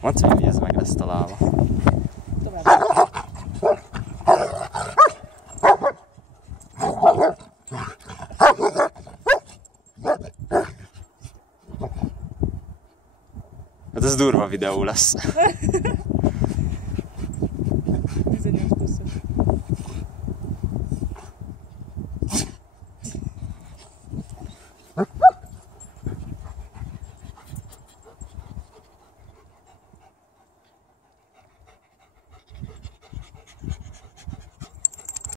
Mondd, hogy ez meg lesz találva. Hát ez durva videó lesz. Bizonyos buszos.